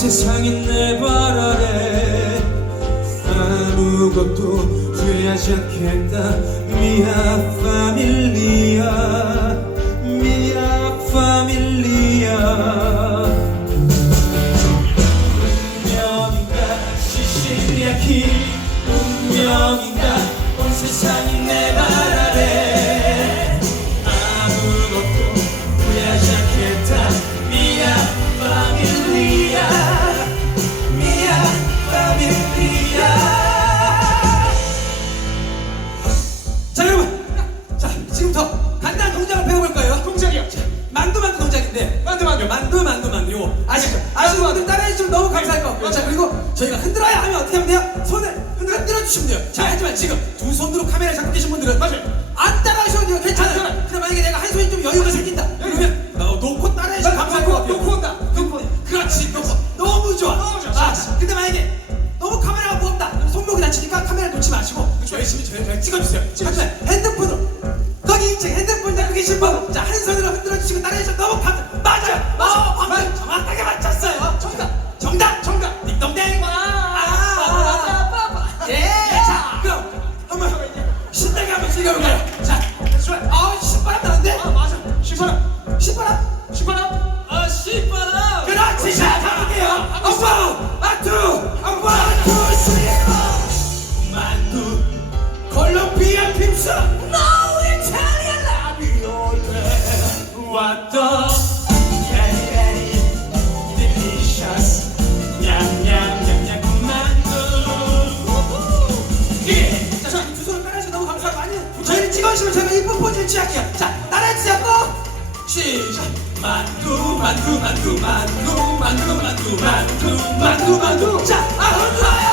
세상에 내발 아래. 아무것도 후회하지 않겠다. 미아 파밀리아 미아 파밀리아. 운명인가? 시시리아키. 운명인가? 온 세상이 내 발 아래 자 지금부터 간단한 동작을 배워볼 거예요 동작이요. 만두 만두 동작인데 만두, 만두. 만두 만두 만두 요거 아시죠? 아시는 분들 따라해 주시면 너무 감사할 것 같고 자 그리고 저희가 흔들어야 하면 어떻게 하면 돼요? 손을 흔들어 주시면 돼요 자 하지만 지금 두 손으로 카메라 잡고 계신 분들은 맞아요. 안 따라 하셔도 돼요 괜찮아요. 근데 만약에 내가 한 손이 좀 여유가 생긴다 그러면 분, 자, 한 손으로 흔들어 주시고 따라해 주셔서 너무 감사. 맞아, 맞아, 방금 정확하게 맞췄어요. 정답, 정답, 정답. 딩동댕. 아, 예. 자, 그럼 한번 신나게 한번 즐겨볼까요? 자, 아, 신바람 나는데? 아 맞아. 신바람. 신바람? 신바람. 아, 신바람. 희를 찍어주시면 저희가 이쁜 포즈를 취할게요. 자, 따라해주세요. 고! 시작. 만두, 만두, 만두, 만두, 만두, 만두, 만두, 만두, 만두. 자, 아, 흔들어요.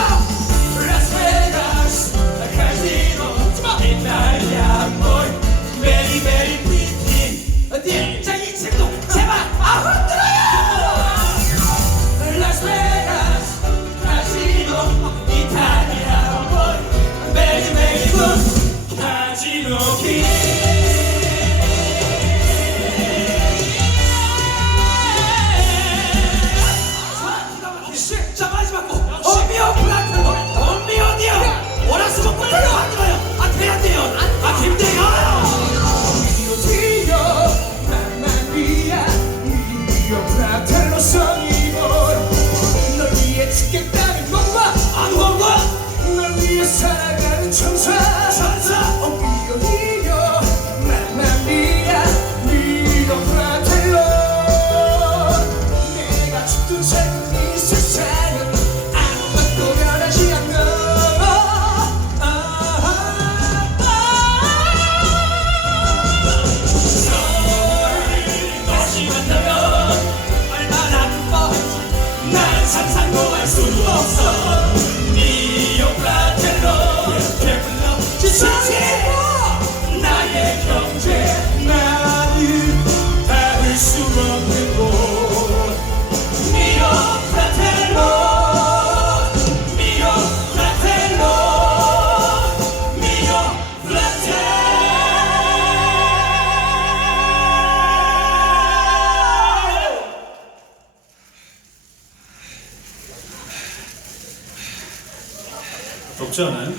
덥지 않아요?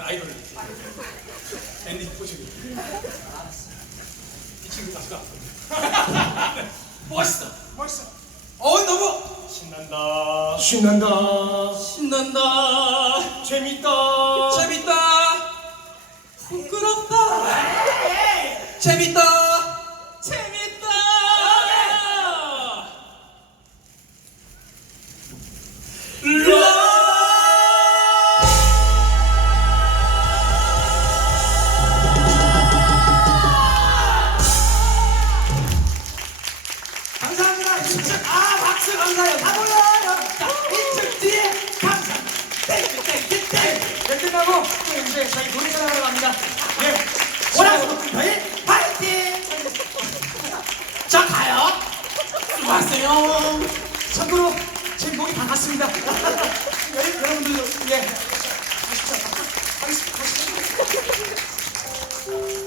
아이돌 앤디 포즈 이 친구 맞까 멋있어 멋있어 어 너무 신난다. 신난다. 신난다 재밌다. 재밌다 부끄럽다 재밌다 끝나고 이제 저희 노래 사랑하러 갑니다. 예. 오라고 높은 파이팅! 자, 가요. 수고하세요. 참고로 제 목이 다 갔습니다. 여러분들도, 예. 가시죠. 가시죠. 가시죠.